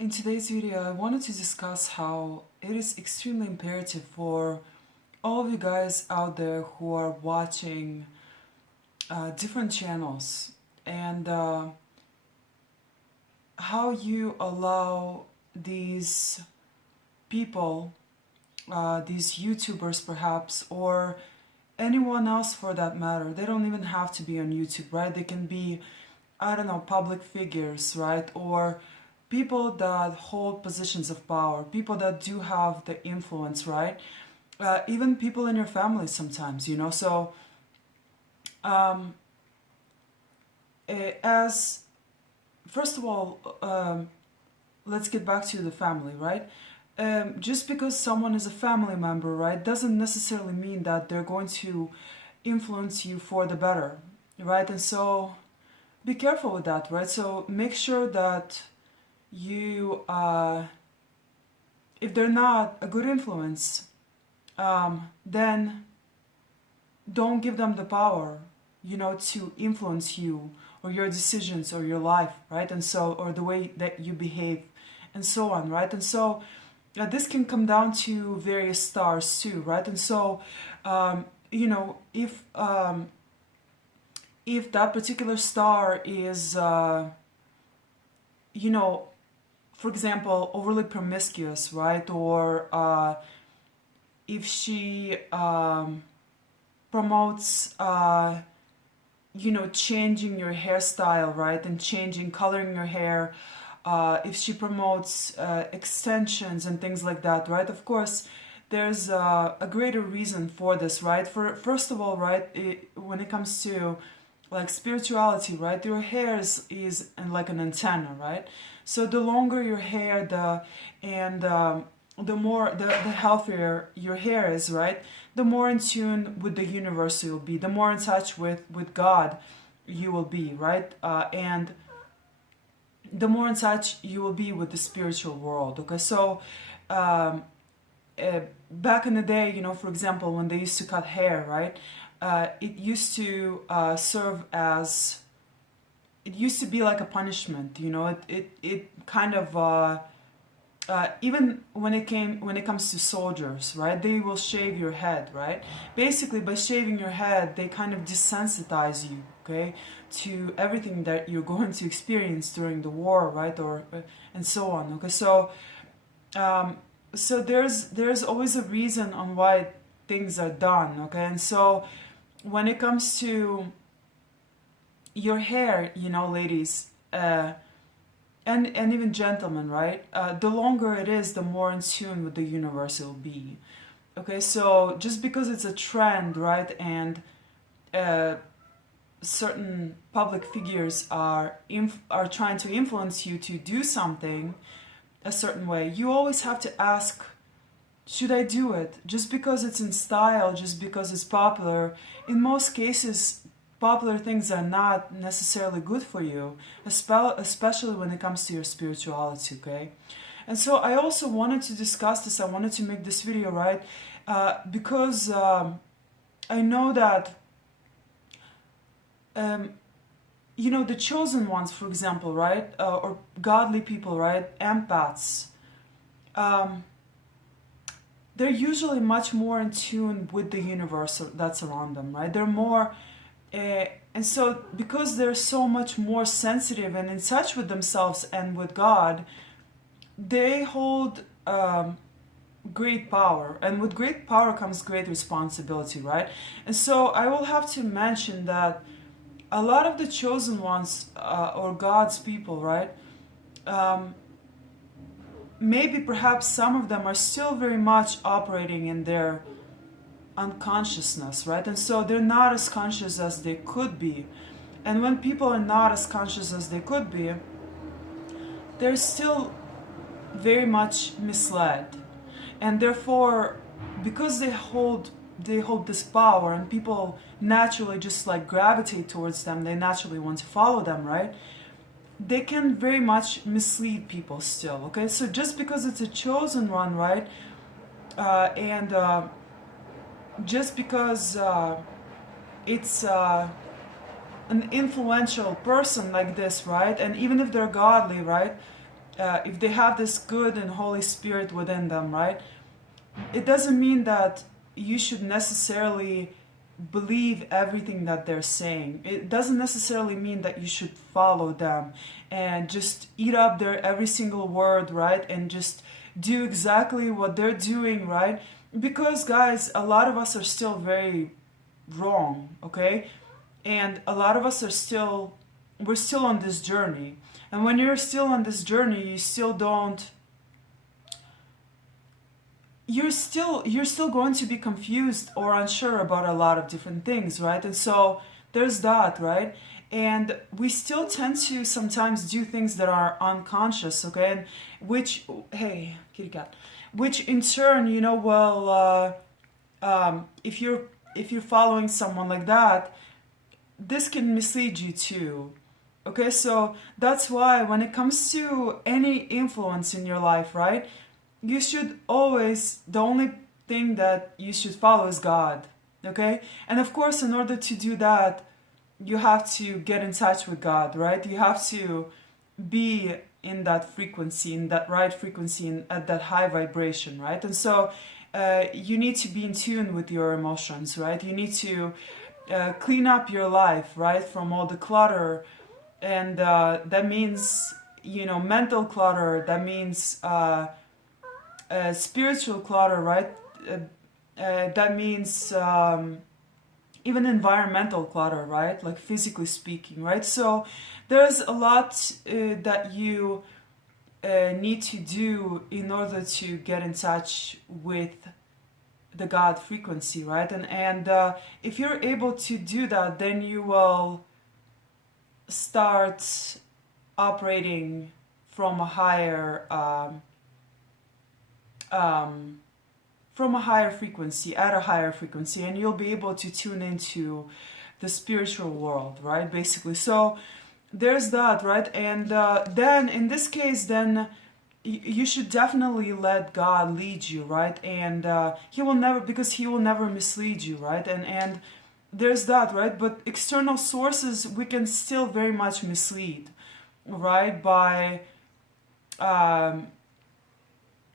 In today's video, I wanted to discuss how it is extremely imperative for all of you guys out there who are watching different channels and how you allow these people, these YouTubers perhaps, or anyone else for that matter. They don't even have to be on YouTube, right? They can be, I don't know, public figures, right? Or people that hold positions of power, people that do have the influence, right? Even people in your family sometimes, you know. So, as first of all, let's get back to the family, right? Just because someone is a family member, right, doesn't necessarily mean that they're going to influence you for the better, right? And so be careful with that, right? So make sure that you, if they're not a good influence, then don't give them the power, you know, to influence you or your decisions or your life, right? And so, or the way that you behave and so on, right? And so this can come down to various stars too, right? And so, you know, if that particular star is, you know, for example, overly promiscuous, right? Or if she promotes, you know, changing your hairstyle, right? And coloring your hair. If she promotes extensions and things like that, right? Of course, there's a greater reason for this, right? First of all, right, when it comes to like spirituality, right? Your hair is like an antenna, right? So the longer your hair, the healthier your hair is, right? The more in tune with the universe you'll be, the more in touch with God you will be, right? And the more in touch you will be with the spiritual world. Okay, so back in the day, you know, for example, when they used to cut hair, right? It used to serve as, it used to be like a punishment, you know. It kind of even when it comes to soldiers, right? They will shave your head, right? Basically, by shaving your head, they kind of desensitize you, okay, to everything that you're going to experience during the war, right? Or and so on. Okay, so so there's always a reason on why things are done, okay? And so when it comes to your hair, you know, ladies, and even gentlemen, right? The longer it is, the more in tune with the universe it'll be. Okay, so just because it's a trend, right, and certain public figures are trying to influence you to do something a certain way, you always have to ask, should I do it? Just because it's in style, just because it's popular. In most cases, popular things are not necessarily good for you, especially when it comes to your spirituality, okay? And so I also wanted to discuss this. I wanted to make this video, right? Because I know that, you know, the chosen ones, for example, right? Or godly people, right? Empaths. They're usually much more in tune with the universe that's around them, right? They're more... and so because they're so much more sensitive and in touch with themselves and with God, they hold great power. And with great power comes great responsibility, right? And so I will have to mention that a lot of the chosen ones, or God's people, right? Maybe perhaps some of them are still very much operating in their unconsciousness, right? And so they're not as conscious as they could be. And when people are not as conscious as they could be, they're still very much misled. And therefore, because they hold this power, and people naturally just like gravitate towards them, they naturally want to follow them, right? They can very much mislead people still, okay? So just because it's a chosen one, right? And just because it's an influential person like this, right? And even if they're godly, right? if they have this good and Holy Spirit within them, right? It doesn't mean that you should necessarily believe everything that they're saying. It doesn't necessarily mean that you should follow them and just eat up their every single word, right? And just do exactly what they're doing, right? Because, guys, a lot of us are still very wrong, okay? And a lot of us are still, we're still on this journey. And when you're still on this journey, you still don't, you're still going to be confused or unsure about a lot of different things, right? And so there's that, right? And we still tend to sometimes do things that are unconscious, okay? And which, hey, kitty cat, which in turn, you know, if you're following someone like that, this can mislead you too. Okay, so that's why when it comes to any influence in your life, right? You should always, the only thing that you should follow is God, okay? And of course, in order to do that, you have to get in touch with God, right? You have to be in that frequency, in that right frequency, at that high vibration, right? And so you need to be in tune with your emotions, right? You need to clean up your life, right? From all the clutter. And that means, you know, mental clutter, that means spiritual clutter, right? That means even environmental clutter, right? Like physically speaking, right? So there's a lot that you need to do in order to get in touch with the God frequency, right? And if you're able to do that, then you will start operating from a higher frequency, at a higher frequency, and you'll be able to tune into the spiritual world, right? Basically, so there's that, right? And then in this case, then you should definitely let God lead you, right? And he will never mislead you, right? And there's that, right? But external sources, we can still very much mislead, right? By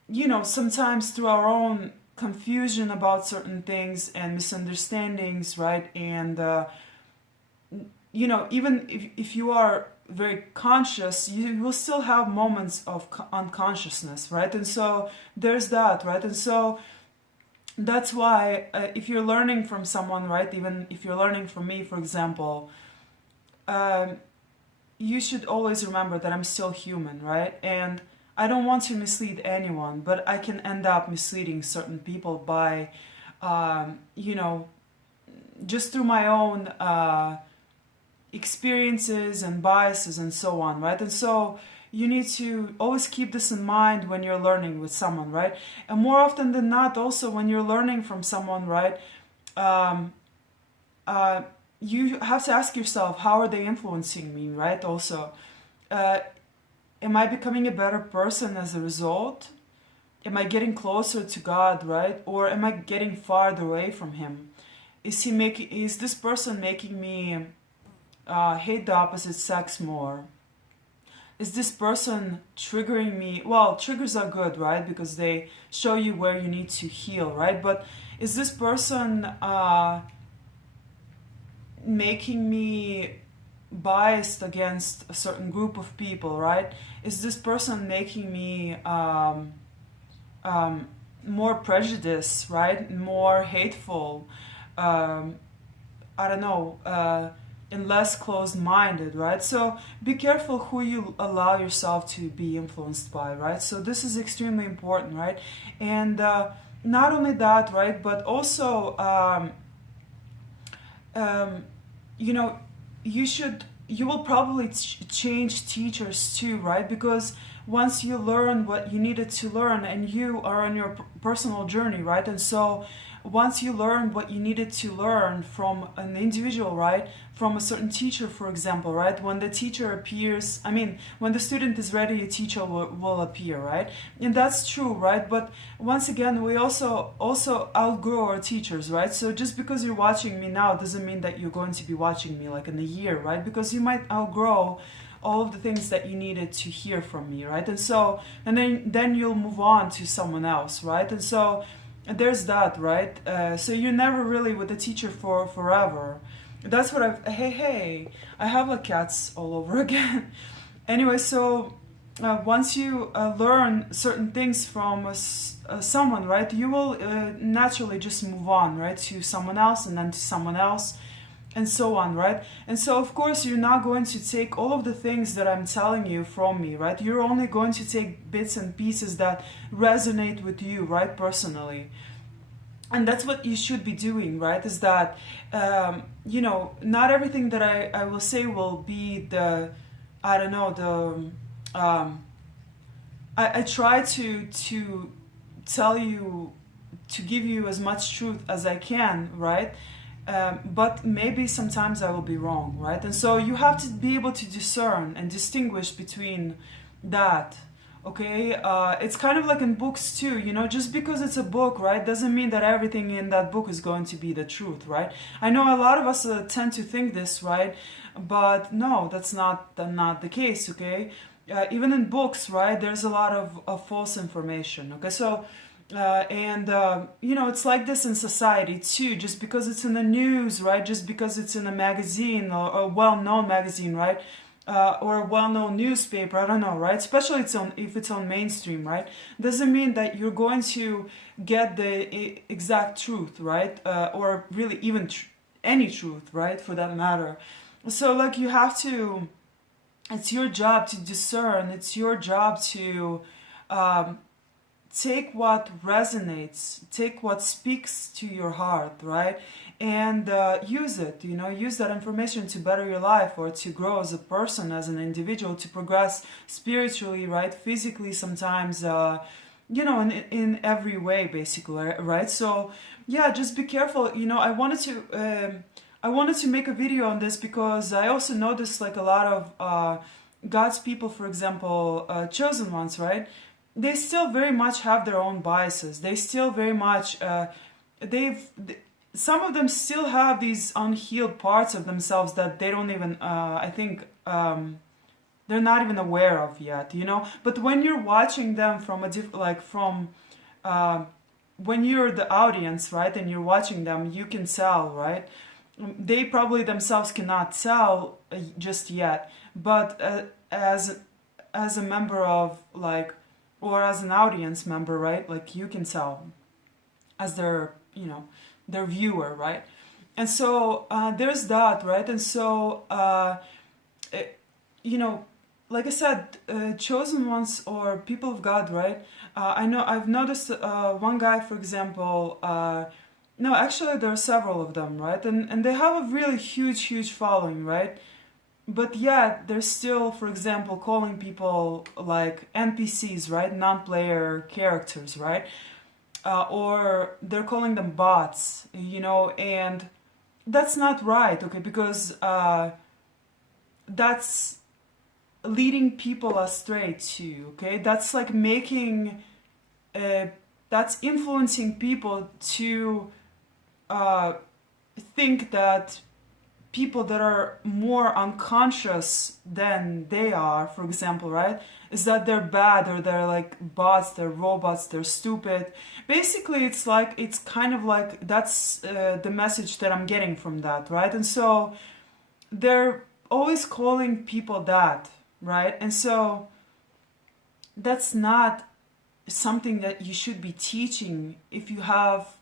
you know, sometimes through our own confusion about certain things and misunderstandings, right? And you know, even if you are very conscious, you will still have moments of unconsciousness, right? And so there's that, right? And so that's why if you're learning from someone, right, even if you're learning from me, for example, you should always remember that I'm still human, right? And I don't want to mislead anyone, but I can end up misleading certain people by, you know, just through my own experiences and biases and so on, right? And so you need to always keep this in mind when you're learning with someone, right? And more often than not, also when you're learning from someone, right, you have to ask yourself, how are they influencing me, right? Also, am I becoming a better person as a result? Am I getting closer to God, right? Or am I getting farther away from him? Is this person making me hate the opposite sex more? Is this person triggering me? Well, triggers are good, right? Because they show you where you need to heal, right? But is this person making me biased against a certain group of people, right? Is this person making me more prejudiced, right? More hateful, I don't know, and less closed-minded, right? So be careful who you allow yourself to be influenced by, right? So this is extremely important, right? And not only that, right, but also, you know, you will probably change teachers too, right? Because once you learn what you needed to learn and you are on your personal journey, right? And so once you learn what you needed to learn from an individual, right? From a certain teacher, for example, right? When the teacher appears, when the student is ready, a teacher will appear, right? And that's true, right? But once again, we also outgrow our teachers, right? So just because you're watching me now doesn't mean that you're going to be watching me like in a year, right? Because you might outgrow all of the things that you needed to hear from me, right? And so, and then you'll move on to someone else, right? And so there's that, right? So you're never really with the teacher for forever. That's what hey, I have like cats all over again. Anyway, so once you learn certain things from someone, right, you will naturally just move on, right, to someone else and then to someone else and so on, right? And so, of course, you're not going to take all of the things that I'm telling you from me, right? You're only going to take bits and pieces that resonate with you, right, personally. And that's what you should be doing, right? Is that, you know, not everything that I will say will be the, I don't know, I try to tell you, to give you as much truth as I can, right? But maybe sometimes I will be wrong, right? And so you have to be able to discern and distinguish between that, okay? It's kind of like in books too, you know, just because it's a book, right, doesn't mean that everything in that book is going to be the truth, right? I know a lot of us tend to think this, right? But no, that's not the case, okay? Even in books, right, there's a lot of false information, okay? So, you know, it's like this in society too, just because it's in the news, right, just because it's in a magazine or a well-known magazine, right, or a well-known newspaper, I don't know, right, especially if it's on mainstream, right, doesn't mean that you're going to get the exact truth, right, or really even any truth, right, for that matter. So like you have to, it's your job to discern, it's your job to take what resonates, take what speaks to your heart, right? And use it, you know, use that information to better your life or to grow as a person, as an individual, to progress spiritually, right? Physically sometimes, you know, in every way, basically, right? So, yeah, just be careful. You know, I wanted to make a video on this because I also noticed like a lot of God's people, for example, chosen ones, right? They still very much have their own biases. They still very much, some of them still have these unhealed parts of themselves that they don't even, I think, they're not even aware of yet, you know? But when you're watching them from when you're the audience, right, and you're watching them, you can tell, right? They probably themselves cannot tell just yet, but as a member of like, or as an audience member, right, like you can tell as their, you know, their viewer, right? And so there's that, right? And so you know, like I said, chosen ones or people of God, right? I know I've noticed one guy, for example, no, actually there are several of them, right? And they have a really huge following, right? But yet they're still, for example, calling people like NPCs, right? Non-player characters, right? Or they're calling them bots, you know, and that's not right, okay? Because that's leading people astray too, okay? That's like making, that's influencing people to think that people that are more unconscious than they are, for example, right, is that they're bad or they're like bots, they're robots, they're stupid. Basically, it's like, it's kind of like, that's the message that I'm getting from that, right? And so they're always calling people that, right? And so that's not something that you should be teaching if you have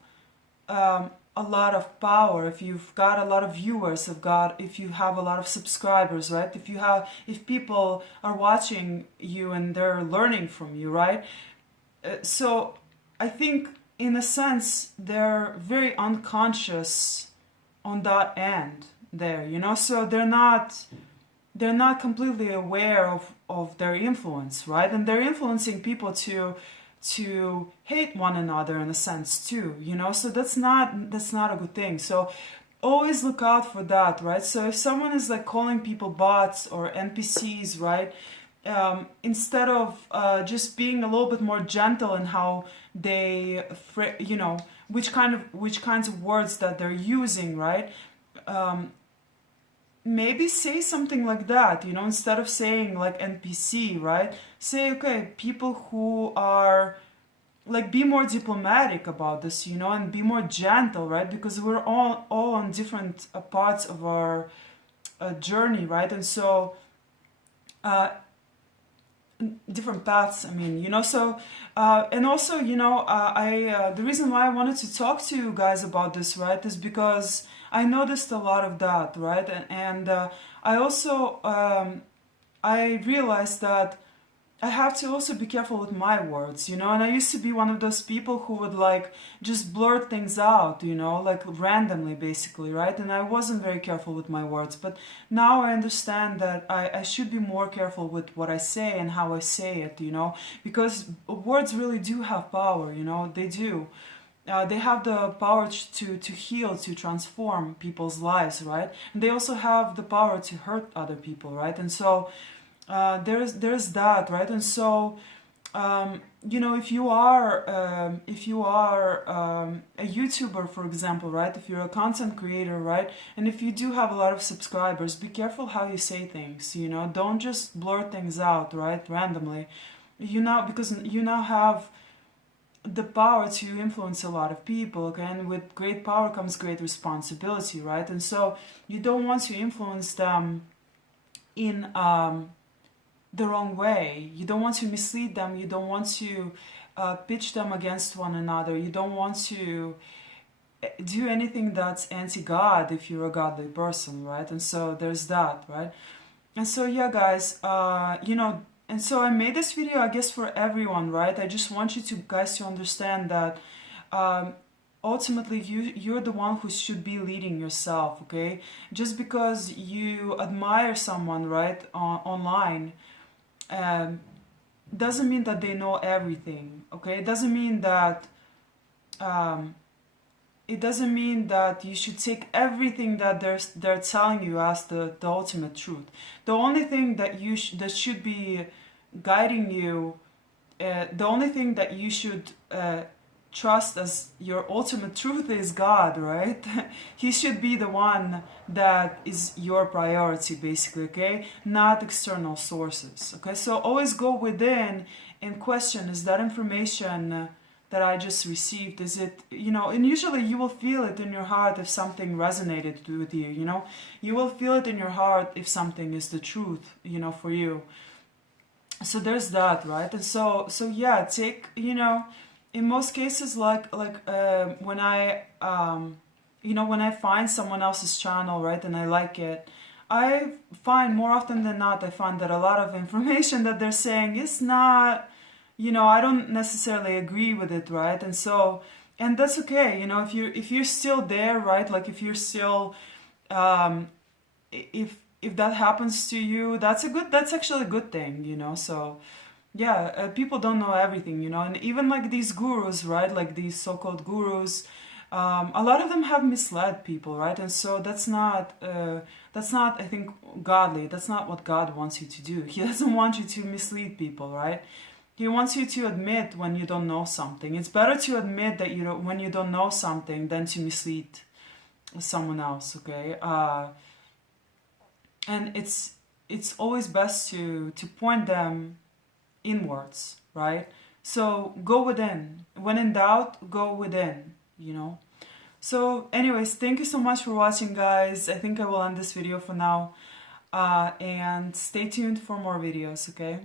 a lot of power, if you've got a lot of viewers, if you have a lot of subscribers, right? If people are watching you and they're learning from you, right? So I think in a sense they're very unconscious on that end there, you know, so they're not completely aware of their influence, right? And they're influencing people to hate one another in a sense too, you know, so that's not a good thing. So always look out for that, right? So if someone is like calling people bots or NPCs, right, instead of just being a little bit more gentle in how they, you know, which kinds of words that they're using, right? maybe say something like that, you know, instead of saying like NPC, right? Say, okay, people who are like, be more diplomatic about this, you know, and be more gentle, right? Because we're all on different parts of our journey, right? And so uh, different paths, I mean, you know. So and also, you know, the reason why I wanted to talk to you guys about this, right, is because I noticed a lot of that, right? And I also I realized that I have to also be careful with my words, you know. And I used to be one of those people who would like just blurt things out, you know, like randomly, basically, right? And I wasn't very careful with my words. But now I understand that I should be more careful with what I say and how I say it, you know, because words really do have power, you know, they do. They have the power to heal, to transform people's lives, right? And they also have the power to hurt other people, right? And so there's that, right? And so you know, if you are a YouTuber, for example, right? If you're a content creator, right? And if you do have a lot of subscribers, be careful how you say things, you know. Don't just blurt things out, right, randomly. You know, because you now have the power to influence a lot of people, okay? And with great power comes great responsibility, right? And so you don't want to influence them in the wrong way. You don't want to mislead them. You don't want to pitch them against one another. You don't want to do anything that's anti-God if you're a godly person, right? And so there's that, right? And so yeah, guys, you know, and so I made this video, I guess, for everyone, right? I just want you to guys to understand that ultimately you're the one who should be leading yourself, okay? Just because you admire someone, right, online, doesn't mean that they know everything, okay? It doesn't mean that you should take everything that they're telling you as the ultimate truth. The only thing that that should be guiding you, the only thing that you should trust as your ultimate truth is God, right? He should be the one that is your priority, basically, okay? Not external sources, okay? So always go within and question, is that information that I just received, is it, you know, and usually you will feel it in your heart if something resonated with you, you know? You will feel it in your heart if something is the truth, you know, for you. So there's that, right? And so yeah, take, you know, in most cases, like when I you know, when I find someone else's channel, right, and I like it, I find more often than not, I find that a lot of information that they're saying is not, you know, I don't necessarily agree with it, right? And so, and that's okay, you know, if you're still there, right, like if you're still if that happens to you, that's actually a good thing, you know. So yeah, people don't know everything, you know. And even like these gurus, right, like these so-called gurus, a lot of them have misled people, right? And so that's not I think godly. That's not what God wants you to do. He doesn't want you to mislead people, right? He wants you to admit when you don't know something. It's better to admit that when you don't know something than to mislead someone else, okay? And it's always best to point them inwards, right? So go within. When in doubt, go within, you know? So anyways, thank you so much for watching, guys. I think I will end this video for now. And stay tuned for more videos, okay?